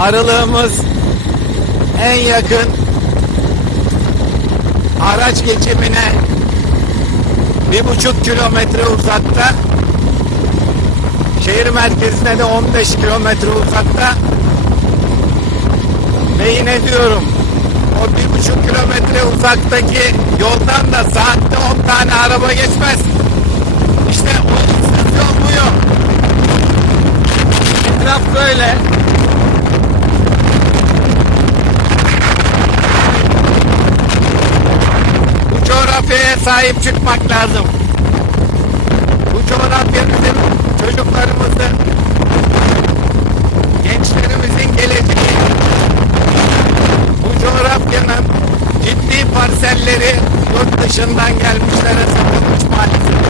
aralığımız en yakın araç geçimine bir buçuk kilometre uzakta şehir merkezine de 15 kilometre uzakta ve yine diyorum o bir buçuk kilometre uzaktaki yoldan da saatte 10 tane araba geçmez. İşte o istasyon bu yok. Etraf böyle. Bu coğrafyaya sahip çıkmak lazım. Bu coğrafya bizim çocuklarımızın, gençlerimizin geleceği. Bu coğrafyanın ciddi parselleri yurt dışından gelmişlere satılmış maalesef.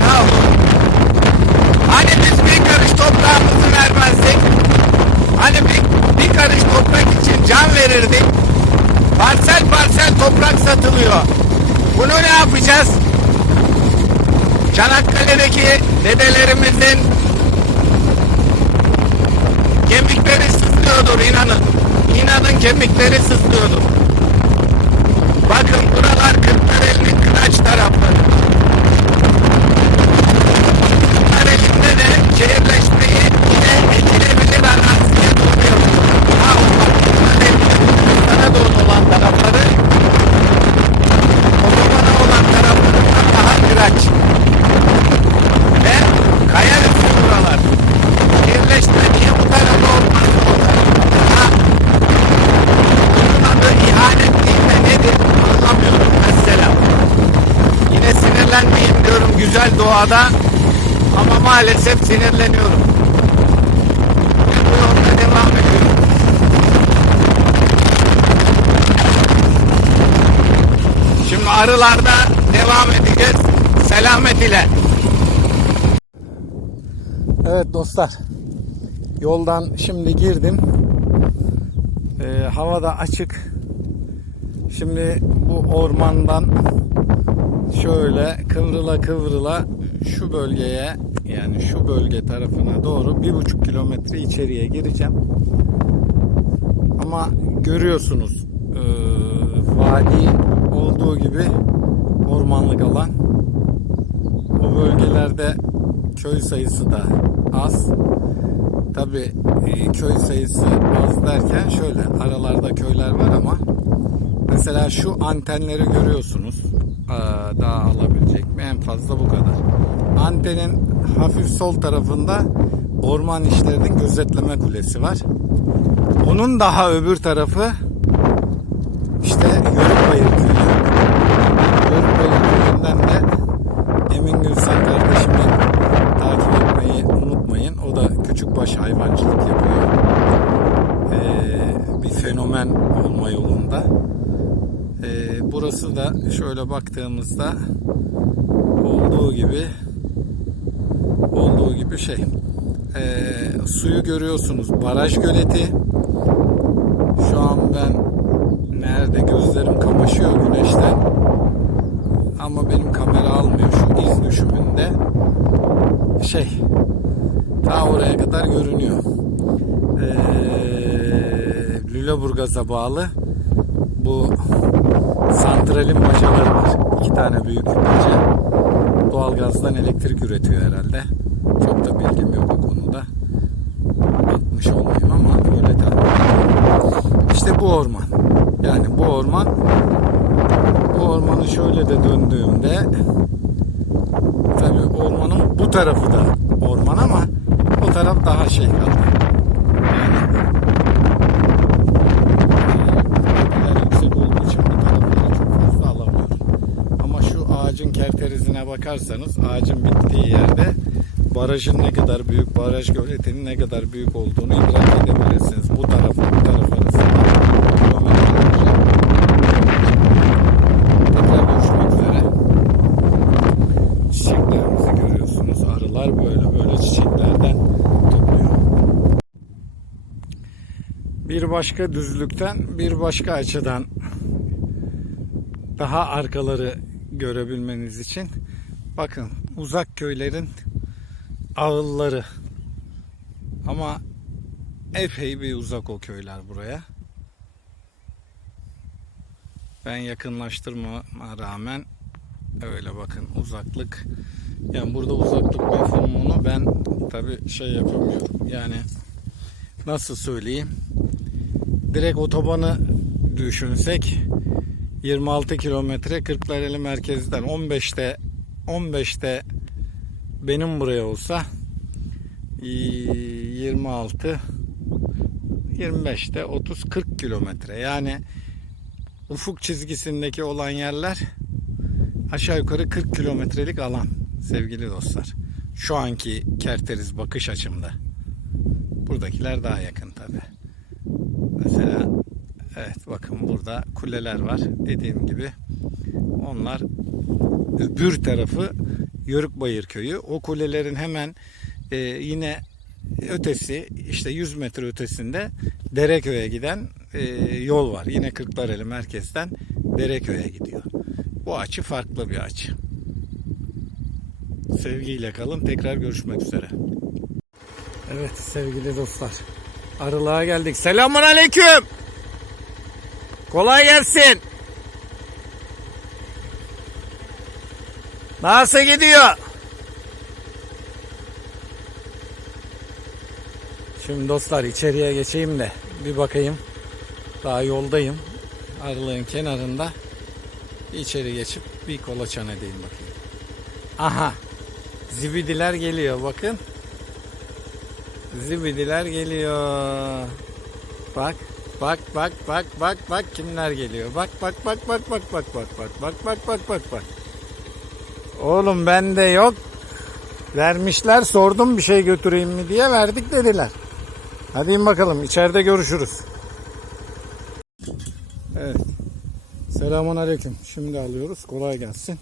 Yahu, hani biz bir karış toprağımızı vermezdik? Hani bir, bir karış toprak için can verirdik? Parsel parsel toprak satılıyor. Bunu ne yapacağız? Çanakkale'deki dedelerimizin kemikleri sızlıyordur inanın. İnanın kemikleri sızlıyordur. Bakın buralar Kırklareli'nin kıraç tarafları. Kırklareli'nde de şehirleşmeyi yine ekilebilir araziye doğru yapıyor. Ha o bak Kırklareli'nin sana doğru olan tarafları otobana olan taraflarından daha kıraç. Ve kaya üstü buralar. Şehirleşme niye bu tarafa olmaz? Ha, bunun adı ihanet değil de nedir? Anlamıyorum mesela. Yine sinirlenmeyeyim diyorum güzel doğada ama maalesef sinirleniyorum. Bu yolda devam ediyorum. Şimdi arılarda devam edeceğiz. Selamet ile. Evet dostlar. Yoldan şimdi girdim. Ee, hava da açık. Şimdi bu ormandan şöyle kıvrıla kıvrıla şu bölgeye yani şu bölge tarafına doğru bir buçuk kilometre içeriye gireceğim. Ama görüyorsunuz e, vadi olduğu gibi ormanlık alan. O bölgelerde köy sayısı da az. Tabi köy sayısı az derken şöyle aralarda köyler var ama mesela şu antenleri görüyorsunuz. Daha alabilecek mi? En fazla bu kadar. Antenin hafif sol tarafında orman işlerinin gözetleme kulesi var. Onun daha öbür tarafı işte Yörükbayır köyü. Yörükbayır köyünden de Emin Gülsen kardeşimi takip etmeyi unutmayın. O da küçük baş hayvancılık yapıyor. Ee, bir fenomen olma yolunda. Ee, burası da şöyle baktığımızda olduğu gibi olduğu gibi şey ee, suyu görüyorsunuz baraj göleti. Şu an ben nerede gözlerim kamaşıyor güneşten. Ama benim kamera almıyor şu iz düşümünde. Şey ta oraya kadar görünüyor. Ee, Lüleburgaz'a bağlı. Bu santralin bacaları var. İki tane büyük baca. Doğalgazdan elektrik üretiyor herhalde çok da bilgim yok o konuda bakmış olmayayım ama öyle tahmin. İşte bu orman yani bu orman bu ormanı şöyle de döndüğümde tabii ormanın bu tarafı da orman ama bu taraf daha şey kaldı. Ağacın kerterizine bakarsanız ağacın bittiği yerde barajın ne kadar büyük, baraj göletinin ne kadar büyük olduğunu idrak edebilirsiniz. Bu tarafı bu taraf arasında. Tekrar görüşmek üzere. Çiçeklerimizi görüyorsunuz. Arılar böyle böyle çiçeklerden topluyor. Bir başka düzlükten bir başka açıdan daha arkaları görebilmeniz için bakın uzak köylerin ağılları ama epey bir uzak o köyler buraya. Ben yakınlaştırmama rağmen öyle bakın uzaklık yani burada uzaklık mefhumunu ben tabi şey yapamıyorum. Yani nasıl söyleyeyim? Direkt otobanı düşünsek 26 kilometre Kırklareli merkezden 15'te 15'te benim buraya olsa 26 25'te 30 40 kilometre yani ufuk çizgisindeki olan yerler aşağı yukarı 40 kilometrelik alan sevgili dostlar. Şu anki kerteriz bakış açımda. Buradakiler daha yakın tabi. Mesela evet bakın burada kuleler var. Dediğim gibi onlar öbür tarafı Yörükbayır köyü. O kulelerin hemen e, yine ötesi işte 100 metre ötesinde Dereköy'e giden e, yol var. Yine Kırklareli merkezden Dereköy'e gidiyor. Bu açı farklı bir açı. Sevgiyle kalın. Tekrar görüşmek üzere. Evet sevgili dostlar. Arılığa geldik. Selamun aleyküm. Kolay gelsin. Nasıl gidiyor? Şimdi dostlar içeriye geçeyim de bir bakayım. Daha yoldayım. Arılığın kenarında içeri geçip bir kolaçan edeyim bakayım. Aha. Zibidiler geliyor bakın. Zibidiler geliyor. Bak bak bak bak bak bak kimler geliyor. Bak bak bak bak bak bak bak bak bak bak bak bak bak. Oğlum bende yok. Vermişler sordum bir şey götüreyim mi diye verdik dediler. Hadi in bakalım içeride görüşürüz. Evet. Selamun aleyküm. Şimdi alıyoruz. Kolay gelsin.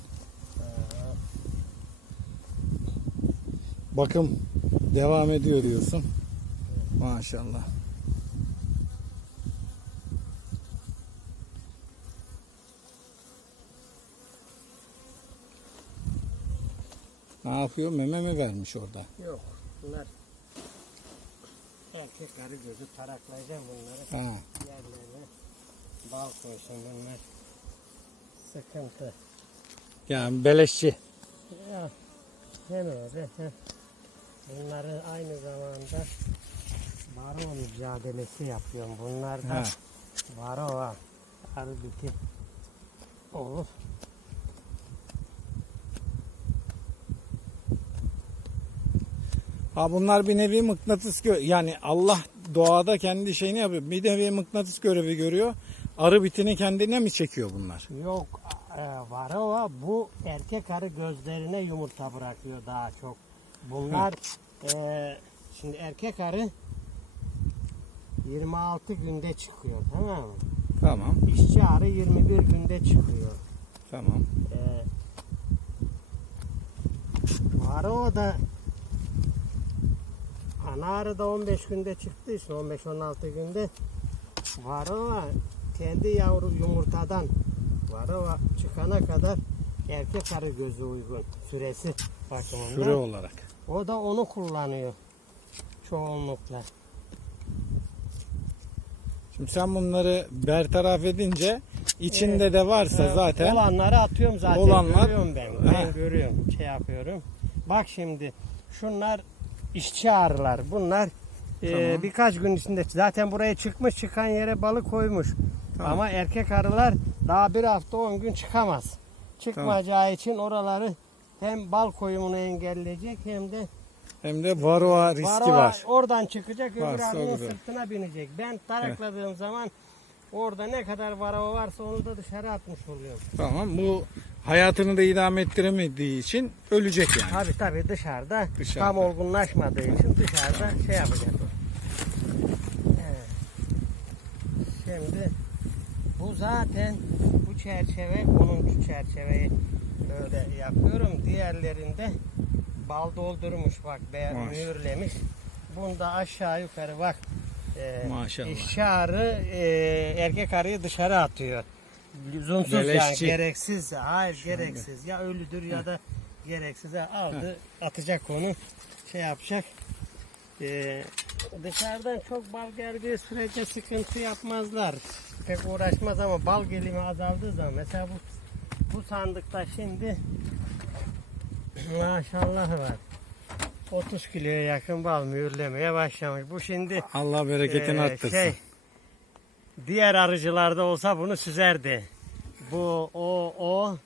Bakım devam ediyor diyorsun. Maşallah. Ne yapıyor? Meme mi vermiş orada? Yok. Bunlar erkek arı gözü taraklayacağım bunları. Ha. Yerlerine bal koysun bunlar. Sıkıntı. Yani beleşçi. Ya hem öyle hem bunları aynı zamanda baro mücadelesi yapıyorum. Bunlar da Ha. varroa arı biti olur. Ha bunlar bir nevi mıknatıs yani Allah doğada kendi şeyini yapıyor. Bir nevi mıknatıs görevi görüyor. Arı bitini kendine mi çekiyor bunlar? Yok e, varroa bu erkek arı gözlerine yumurta bırakıyor daha çok. Bunlar e, şimdi erkek arı 26 günde çıkıyor tamam mı? Tamam. İşçi arı 21 günde çıkıyor. Tamam. E, varroa da ana arı da 15 günde için 15-16 günde varroa kendi yavru yumurtadan varroa çıkana kadar erkek arı gözü uygun süresi bakımından. Süre olarak. O da onu kullanıyor çoğunlukla. Şimdi sen bunları bertaraf edince içinde de varsa zaten Olanları atıyorum zaten. Olanlar- görüyorum ben. Ben Ha. görüyorum. Şey yapıyorum. Bak şimdi şunlar işçi arılar. Bunlar e, Tamam. birkaç gün içinde zaten buraya çıkmış çıkan yere balık koymuş. Tamam. Ama erkek arılar daha bir hafta 10 gün çıkamaz. Çıkmayacağı için oraları hem bal koyumunu engelleyecek hem de hem de varoa riski Varroa var. Oradan çıkacak öbür arının sırtına binecek. Ben tarakladığım zaman orada ne kadar varroa varsa onu da dışarı atmış oluyorum. Tamam. Bu hayatını da idame ettiremediği için ölecek yani. Tabi tabi dışarıda, Dışarıda. tam olgunlaşmadığı için dışarıda şey yapacak o. Evet. Şimdi bu zaten bu çerçeve 10. çerçeveyi böyle yapıyorum. Diğerlerinde bal doldurmuş bak be, Maş. mühürlemiş. Bunda aşağı yukarı bak e, Maşallah. dişi arı e, erkek arıyı dışarı atıyor. Lüzumsuz yani Beleşçi. gereksiz. Hayır gereksiz. Ya ölüdür ya da gereksiz. Aldı atacak onu şey yapacak. E, dışarıdan çok bal geldiği sürece sıkıntı yapmazlar. Pek uğraşmaz ama bal gelimi azaldığı zaman mesela bu bu sandıkta şimdi maşallah var. 30 kiloya yakın bal mühürlemeye başlamış. Bu şimdi Allah bereketini ee, arttırsın. Şey, diğer arıcılarda olsa bunu süzerdi. Bu o o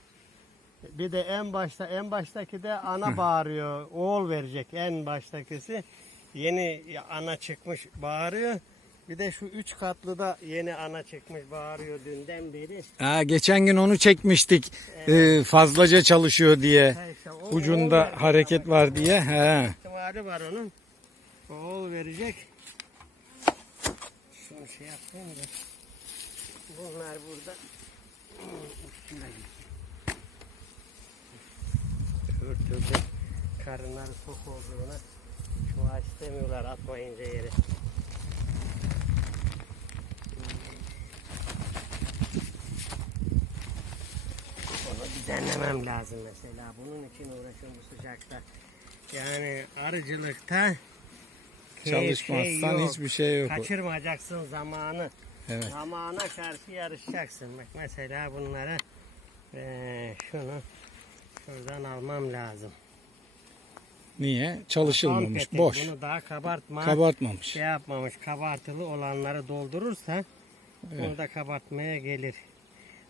bir de en başta en baştaki de ana bağırıyor. Oğul verecek en baştakisi. Yeni ana çıkmış bağırıyor. Bir de şu üç katlı da yeni ana çıkmış bağırıyor dünden beri. Ha, geçen gün onu çekmiştik. Ee, fazlaca çalışıyor diye. Ha işte o Ucunda verecek hareket ama. var diye. He. ihtimali var onun. Oğul verecek. Şunu şey yapayım da. Bunlar burada. Üstüne türlü karınları sok olduğuna şu ağaç istemiyorlar atmayınca yere. Onu düzenlemem lazım mesela. Bunun için uğraşıyorum bu sıcakta. Yani arıcılıkta Çalışmazsan şey hiçbir şey yok. Kaçırmayacaksın zamanı. Evet. Zamana karşı yarışacaksın. Bak mesela bunlara eee, şunu şuradan almam lazım. Niye? Çalışılmamış. Tam petek, Boş. Bunu daha kabartma. Kabartmamış. şey yapmamış. Kabartılı olanları doldurursa Evet. bunu da kabartmaya gelir.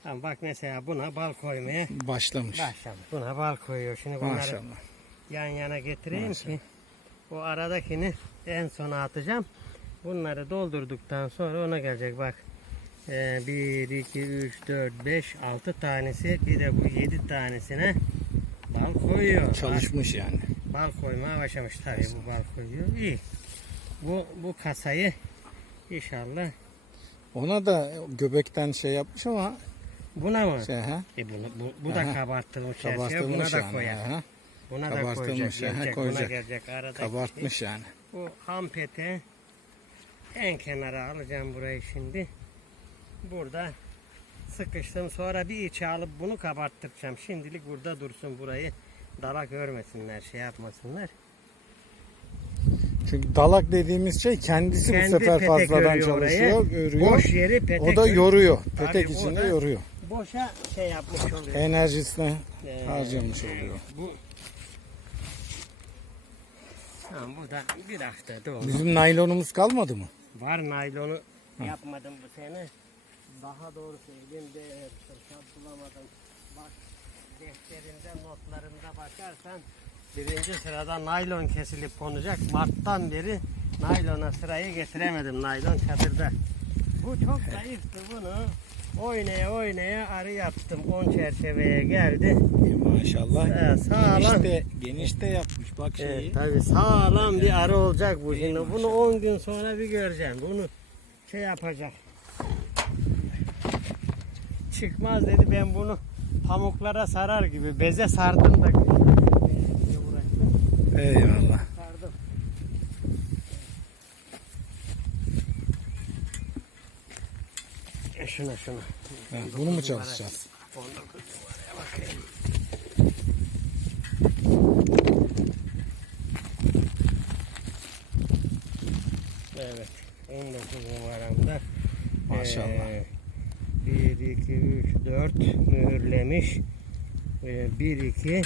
Ama bak mesela buna bal koymaya Başlamış. başlamış. Buna bal koyuyor. Şimdi bunları Maşallah. yan yana getireyim Maşallah. ki o aradakini en sona atacağım. Bunları doldurduktan sonra ona gelecek bak. Ee, 1, 2, 3, 4, 5, 6 tanesi bir de bu 7 tanesine bal koyuyor. Çalışmış yani. Bal koymaya başlamış tabii bu bal koyuyor. İyi. Bu, bu kasayı inşallah Ona da göbekten şey yapmış ama buna mı? şey ha E bunu, bu, bu da Aha. kabartılmış çerçeve buna kabartılmış da yani. koyar. aha. Buna da Kabartılmış, koyacak. aha, Gelecek, buna koyacak. gelecek. Aradaki Kabartmış yani. Bu ham pete en kenara alacağım burayı şimdi. Burada sıkıştım. Sonra bir içe alıp bunu kabarttıracağım. Şimdilik burada dursun burayı. Dala görmesinler, şey yapmasınlar. Çünkü dalak dediğimiz şey kendisi Kendi bu sefer fazladan örüyor oraya. çalışıyor, örüyor. Boş yeri petek o da yoruyor. Petek içinde yoruyor. Boşa şey yapmış oluyor. Enerjisine Ee, harcamış oluyor. Bu Tamam bu da bir hafta doldu. Bizim naylonumuz kalmadı mı? Var naylonu yapmadım bu sene. Daha doğrusu elimde fırsat bulamadım. Bak defterinde notlarında bakarsan birinci sırada naylon kesilip konacak. Mart'tan beri naylona sırayı getiremedim naylon çadırda. Bu çok zayıftı bunu. Oynaya oynaya arı yaptım. 10 çerçeveye geldi. Maşallah. Ee, sağlam. Geniş de, geniş de yapmış bak şeyi. Evet, tabii sağlam bir arı olacak bu. Şimdi bunu maşallah. 10 gün sonra bir göreceğim. Bunu şey yapacak. Çıkmaz dedi ben bunu pamuklara sarar gibi beze sardım da. Eyvallah. Sardım. E şuna şuna. Ha, bunu mu çalışacağız? 19 numaraya bakayım. Evet. 19 numaramda. Maşallah. Ee, 1, 2, 3, 4 mühürlemiş. Ee, 1, 2,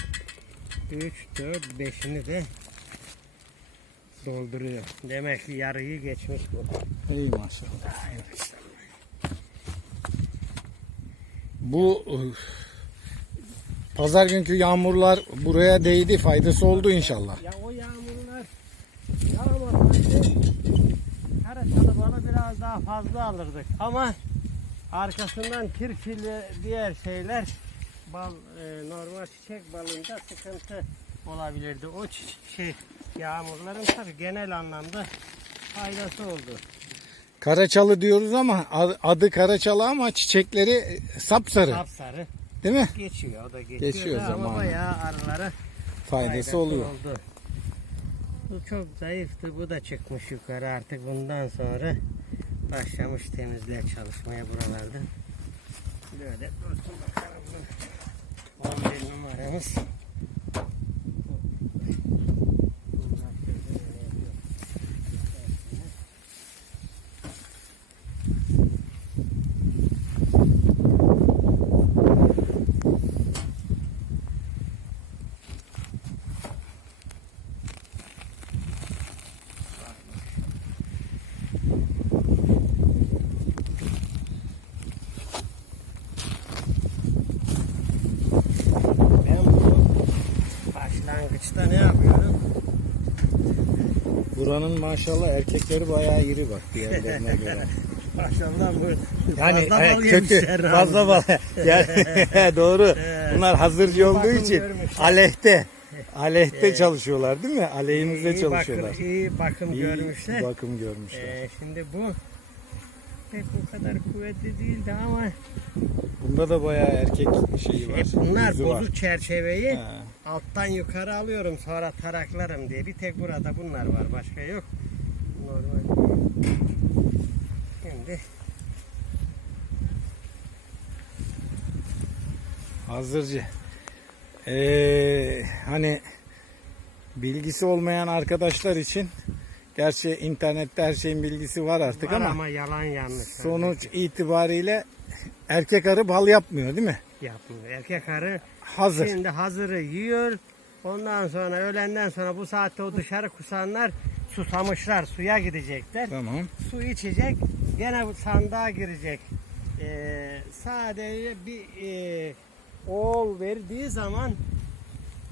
3, 4, 5'ini de dolduruyor. Demek ki yarıyı geçmiş bu. İyi maşallah. Bu üf, pazar günkü yağmurlar buraya değdi. Faydası oldu inşallah. Ya o yağmurlar yağmasaydı Karaçalı balı biraz daha fazla alırdık. Ama arkasından kirpili diğer şeyler bal e, normal çiçek balında sıkıntı olabilirdi. O çiçek şey yağmurların tabii genel anlamda faydası oldu. Karaçalı diyoruz ama ad- adı Karaçalı ama çiçekleri sapsarı. Sapsarı Değil mi? geçiyor o da geçiyor, Geçiyor da zamanla. ama bayağı arılara Faydası oluyor. oldu. Bu çok zayıftı. Bu da çıkmış yukarı artık bundan sonra başlamış temizliğe çalışmaya buralarda. Böyle dursun bakalım. bu 11 numaramız. Bunlar şöyle yapıyor. Ben bu başlangıçta ne yapıyorum? Buranın maşallah erkekleri bayağı iri bak diğerlerine göre. Maşallah bu Yani fazla evet, bal kötü fazla bal. Yani doğru. Bunlar hazırcı olduğu için aleyhte aleyhte çalışıyorlar değil mi? Aleyhimizde iyi çalışıyorlar. bakım, iyi bakım İyi görmüşler. Bakım görmüşler. Ee, şimdi bu pek o kadar kuvvetli değildi ama Bunda da bayağı erkek şeyi var. hep bunlar var. bozuk çerçeveyi Ha. Alttan yukarı alıyorum sonra taraklarım diye. Bir tek burada bunlar var başka yok. Normal. Şimdi Hazırcı. Ee, hani bilgisi olmayan arkadaşlar için gerçi internette her şeyin bilgisi var artık var ama, ama yalan yanlış. sonuç itibariyle erkek arı bal yapmıyor değil mi? yapmıyor. Erkek arı Hazır. Şimdi hazırı yiyor. Ondan sonra öğlenden sonra bu saatte o dışarı kusanlar susamışlar. Suya gidecekler. Tamam. Su içecek. Gene bu sandığa girecek. Ee, sadece bir e, oğul verdiği zaman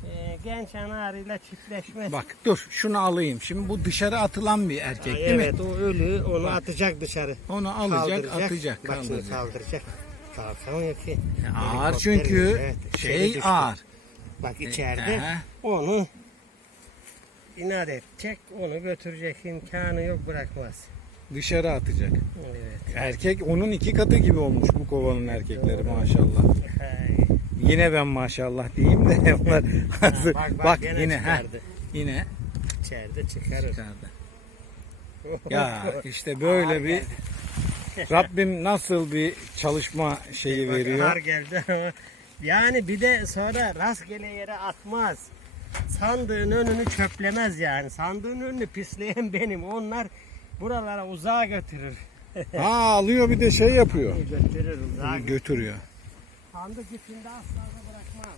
e, genç ana arıyla çiftleşme. Bak dur şunu alayım. Şimdi bu dışarı atılan bir erkek değil mi? evet o ölü onu atacak dışarı. Onu alacak, Kaldıracak. atacak, Bak şimdi kaldıracak. Kalkamıyor ki. Ağır Helikopter çünkü evet, şey ağır. Bak içeride Aha. onu inat edecek, onu götürecek imkanı yok bırakmaz. Dışarı atacak. Evet. Erkek onun iki katı gibi olmuş bu kovanın erkekleri maşallah. Hay. Yine ben maşallah diyeyim de onlar hazır. bak, bak, bak, yine ha yine İçeride çıkarır. çıkardı. Ya işte böyle bir Rabbim nasıl bir çalışma şeyi Bak, veriyor. Geldi ama yani bir de sonra rastgele yere atmaz. Sandığın önünü çöplemez yani. Sandığın önünü pisleyen benim. Onlar buralara uzağa götürür. Ha alıyor bir de şey yapıyor. Götürür uzağa. Götürüyor. Sandık içinde asla da bırakmaz.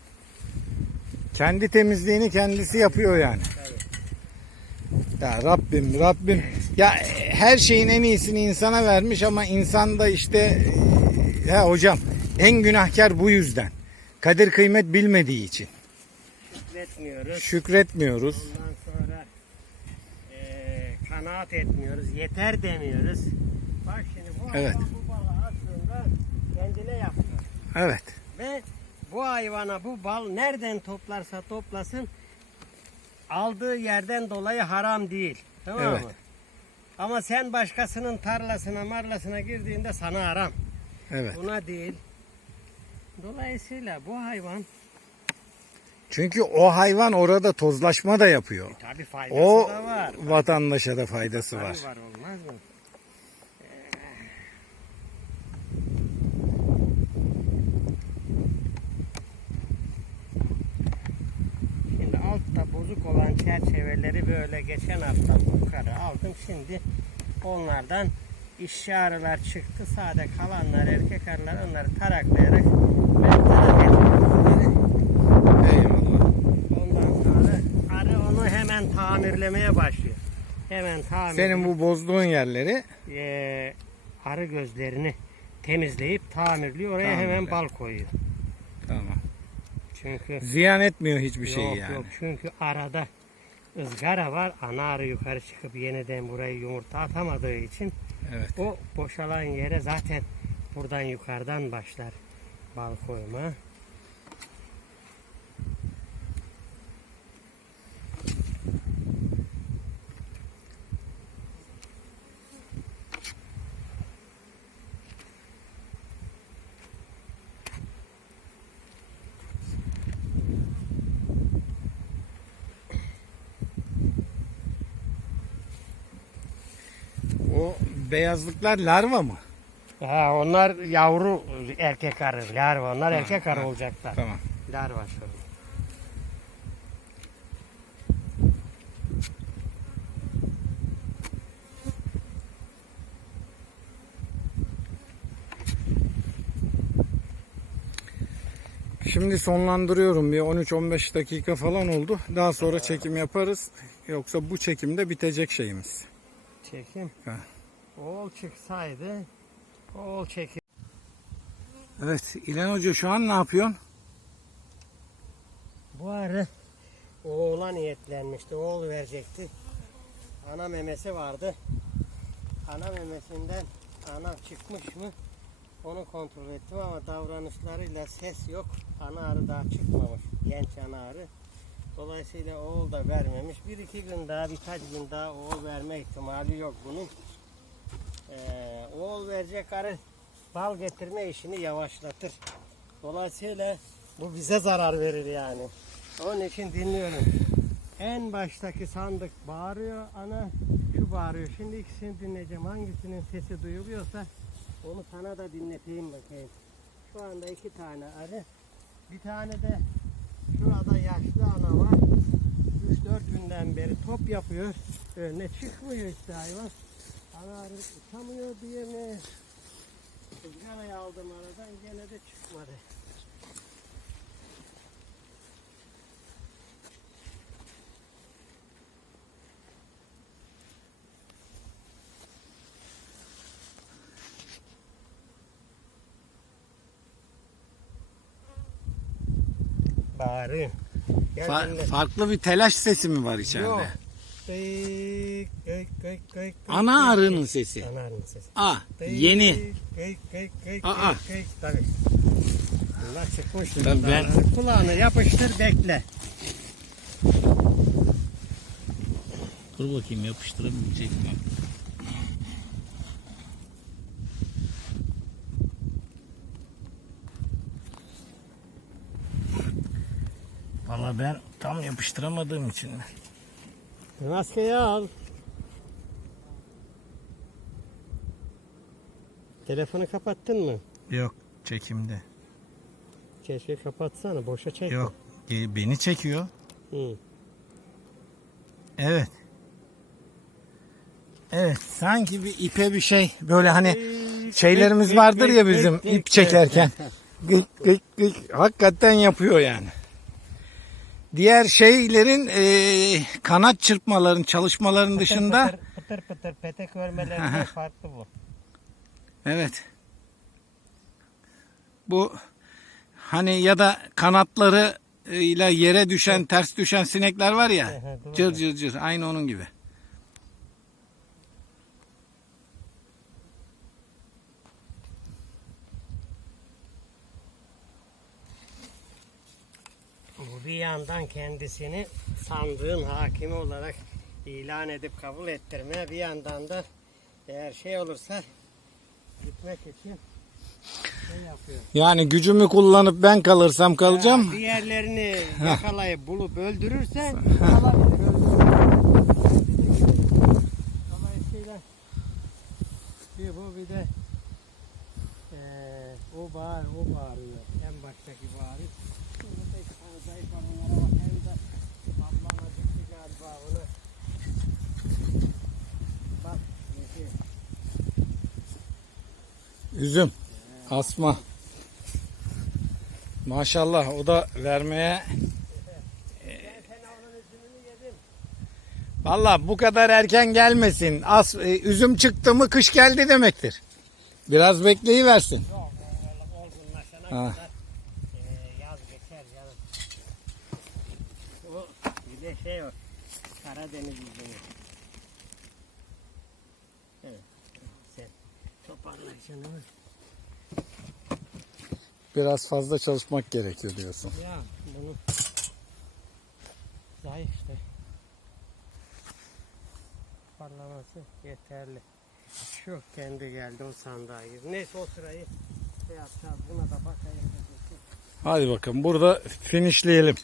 Kendi temizliğini kendisi yapıyor yani. Ya Rabbim Rabbim ya her şeyin en iyisini insana vermiş ama insan da işte ya hocam en günahkar bu yüzden. Kadir kıymet bilmediği için. Şükretmiyoruz. Şükretmiyoruz. Ondan sonra eee kanaat etmiyoruz. Yeter demiyoruz. Bak şimdi bu Evet. hayvan bu balı aslında kendine yapıyor. Evet. Ve bu hayvana bu bal nereden toplarsa toplasın aldığı yerden dolayı haram değil. Tamam Evet. mı? Ama sen başkasının tarlasına marlasına girdiğinde sana haram. Evet. Buna değil. Dolayısıyla bu hayvan Çünkü o hayvan orada tozlaşma da yapıyor. tabi faydası O da var. vatandaşa da faydası Tabii var. var olmaz mı? Şimdi altta bozuk olan çerçeveleri böyle geçen hafta yukarı aldım. Şimdi onlardan işçi arılar çıktı. Sade kalanlar erkek arılar onları taraklayarak ben tarak ettim. Ondan sonra arı onu hemen tamirlemeye başlıyor. Hemen tamir. Senin bu bozduğun yerleri Eee, arı gözlerini temizleyip tamirliyor. Oraya hemen Tamirle. bal koyuyor. tamam. Çünkü Ziyan etmiyor hiçbir şeyi yok yani. yok çünkü arada ızgara var. Ana arı yukarı çıkıp yeniden burayı yumurta atamadığı için Evet. o boşalan yere zaten buradan yukarıdan başlar bal koyma. Beyazlıklar larva mı? Ha, onlar yavru erkek arı, larva. Onlar erkek arı olacaklar. Tamam. Larva şu. Şimdi sonlandırıyorum bir 13-15 dakika falan oldu. Daha sonra çekim yaparız. Yoksa bu çekimde bitecek şeyimiz. Çekim. Ha. Oğul çıksaydı, oğul çekim. Evet İlhan Hoca şu an ne yapıyorsun? Bu arı oğula niyetlenmişti. Oğul verecekti. Ana memesi vardı. Ana memesinden ana çıkmış mı? Onu kontrol ettim ama davranışlarıyla ses yok. Ana arı daha çıkmamış. Genç ana arı. Dolayısıyla oğul da vermemiş. Bir iki gün daha birkaç gün daha oğul verme ihtimali yok bunun. Ee, oğul verecek arı bal getirme işini yavaşlatır. Dolayısıyla bu bize zarar verir yani. Onun için dinliyorum. En baştaki sandık bağırıyor ana şu bağırıyor. Şimdi ikisini dinleyeceğim. Hangisinin sesi duyuluyorsa onu sana da dinleteyim bakayım. Şu anda iki tane arı. Bir tane de şurada yaşlı ana var. 3-4 günden beri top yapıyor. Önüne çıkmıyor işte hayvan. Ana arı uçamıyor diye mi? Rüzgarayı aldım aradan gene de çıkmadı. Bari. Fa- farklı bir telaş sesi mi var içeride? Yok. Gıyık, Ana arının sesi. Ana arının sesi. Gıyık, yeni. Gıyık, gıyık. Tabii. Bunlar çıkmış. Ben- ben- Kulağını yapıştır bekle. Dur bakayım yapıştırabilecek mi? Valla ben tam yapıştıramadığım için. Maskeyi al. Telefonu kapattın mı? Yok çekimde. Keşke kapatsana. Boşa çekme. Yok e, beni çekiyor. Hı. Evet. Evet sanki bir ipe bir şey böyle hani şeylerimiz vardır ya bizim ip çekerken. Gıyık gıyık gıyık. Hakikaten yapıyor yani. Diğer şeylerin e, kanat çırpmaların çalışmaların dışında pıtır, pıtır, pıtır petek örmelerinde farklı bu. Evet. Bu hani ya da kanatları e, ile yere düşen ters düşen sinekler var ya cır cır cır aynı onun gibi. Bu bir yandan kendisini sandığın hakimi olarak ilan edip kabul ettirme bir yandan da eğer şey olursa gitmek için şey yapıyor. Yani gücümü kullanıp ben kalırsam kalacağım. Ha, diğerlerini yakalayıp bulup öldürürse alabilir. öldürür. Dolayısıyla bir bu bir de eee, o bağır o bağırıyor. En baştaki bağırıyor. Burada iki tane zayıf var onlara bak. Hem de ablana gitti galiba ona. Bak. nesi? Üzüm, asma. Maşallah o da vermeye. Yedim. Valla bu kadar erken gelmesin. As, e, üzüm çıktı mı kış geldi demektir. Biraz bekleyiversin. Yok Ha. kadar eee, yaz geçer canım. O bir de şey. Karadeniz üzümü. Evet. Sen toparlayacaksın değil mi? Biraz fazla çalışmak gerekiyor diyorsun. Ya bunu zayıf işte. Parlaması yeterli. Şu kendi geldi o girdi. Neyse o sırayı şey yapacağız. Buna da bakayım. Hadi bakalım burada finishleyelim.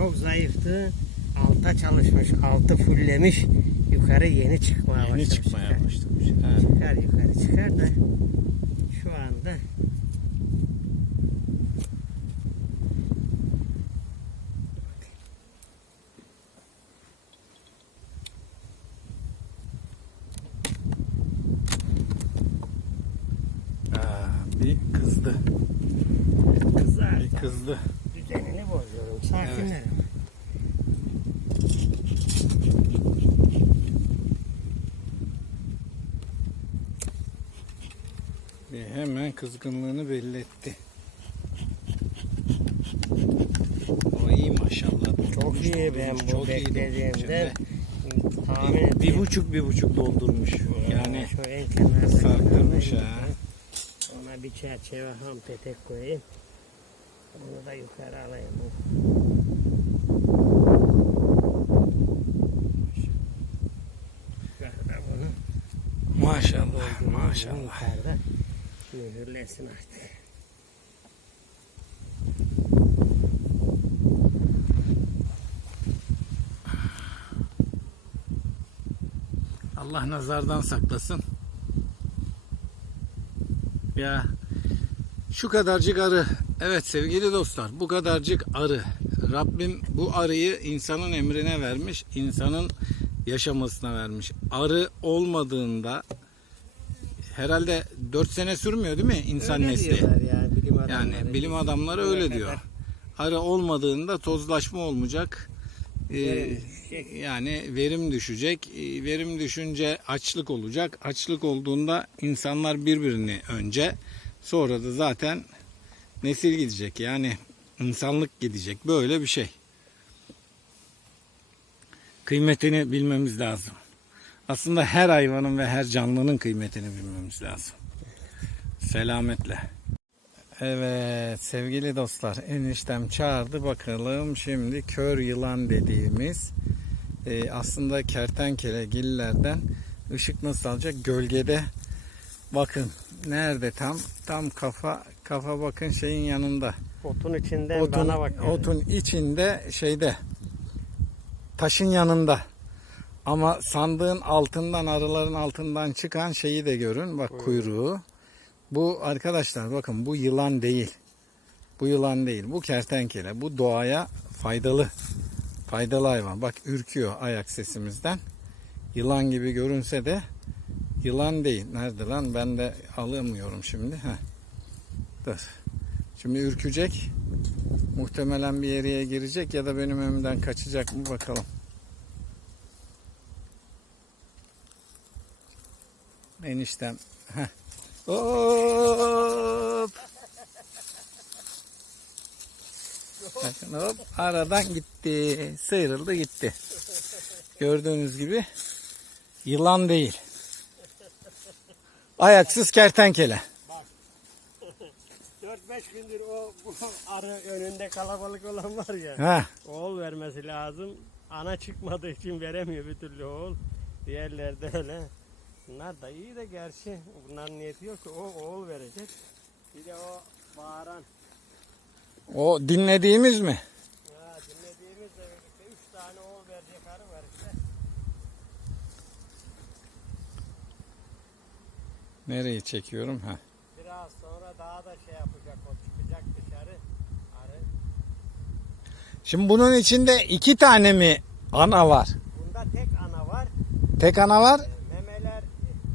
Çok zayıftı. Alta çalışmış, altı fullemiş. Yukarı yeni çıkmaya Yeni başlamış. çıkmaya başlamış. Çıkar yukarı çıkar da şu anda Aa, bir kızdı. kızar. Bir kızdı. Düzenini bozuyorum. Sakinlerim. Bir hemen kızgınlığını belli etti. O iyi maşallah. Çok iyi ben bu Çok beklediğimde tahmin Bir, bir ettim. buçuk bir buçuk doldurmuş. Yani şu en sarkılmış ha. Ona bir çerçeve ham petek koyayım. Onu da yukarı alayım. Bunu maşallah maşallah. Yukarıda mühürlesin artık. Allah nazardan saklasın. Ya şu kadarcık arı. Evet sevgili dostlar bu kadarcık arı. Rabbim bu arıyı insanın emrine vermiş. insanın yaşamasına vermiş. Arı olmadığında herhalde 4 sene sürmüyor değil mi insan Öyle nesli? yani bilim adamları. Yani bilim adamları öyle kadar diyor. Arı olmadığında tozlaşma olmayacak. Ee, Verim yani verim düşecek. Ee, Verim düşünce açlık olacak. Açlık olduğunda insanlar birbirini önce sonra da zaten nesil gidecek. Yani insanlık gidecek. Böyle bir şey. Kıymetini bilmemiz lazım. Aslında her hayvanın ve her canlının kıymetini bilmemiz lazım. Selametle. Evet sevgili dostlar eniştem çağırdı bakalım şimdi kör yılan dediğimiz e, aslında kertenkele gillerden ışık nasıl alacak gölgede bakın nerede tam tam kafa kafa bakın şeyin yanında Otun içinden otun, bana bakıyor. otun içinde şeyde taşın yanında ama sandığın altından arıların altından çıkan şeyi de görün bak kuyruğu bu arkadaşlar bakın bu yılan değil. Bu yılan değil. Bu kertenkele. Bu doğaya faydalı. Faydalı hayvan. Bak ürküyor ayak sesimizden. Yılan gibi görünse de yılan değil. Nerede lan? Ben de alamıyorum şimdi. Heh. Dur. Şimdi ürkecek. Muhtemelen bir yere girecek ya da benim önümden kaçacak mı bakalım. Eniştem. Hop. Bakın hop aradan gitti. Sıyrıldı gitti. Gördüğünüz gibi yılan değil. Ayaksız kertenkele. 4-5 gündür o bu arı önünde kalabalık olan var ya. Ha, Oğul vermesi lazım. Ana çıkmadığı için veremiyor bir türlü oğul. Diğerleri de öyle. Bunlar da iyi de gerçi bunların niyeti yok ki o oğul verecek. Bir de o bağıran. o dinlediğimiz mi? Ya dinlediğimizle birlikte 3 tane oğul verecek arı var işte. Nereyi çekiyorum? Ha. Biraz sonra daha da şey yapacak o çıkacak dışarı arı. Şimdi bunun içinde iki tane mi ana var? Bunda tek ana var. Tek ana var. Memeler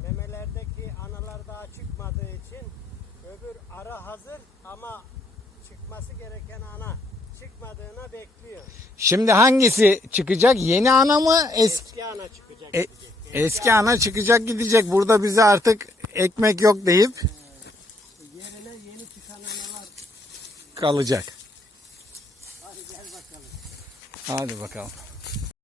memelerdeki analar daha çıkmadığı için öbür ara hazır ama çıkması gereken ana çıkmadığına bekliyor. Şimdi hangisi çıkacak? Yeni ana mı? Eski Eski ana çıkacak. E- gidecek. eski ana çıkacak gidecek. Burada bize artık ekmek yok deyip Yerine yeni çıkan analar. kalacak. Hadi gel bakalım. Hadi bakalım.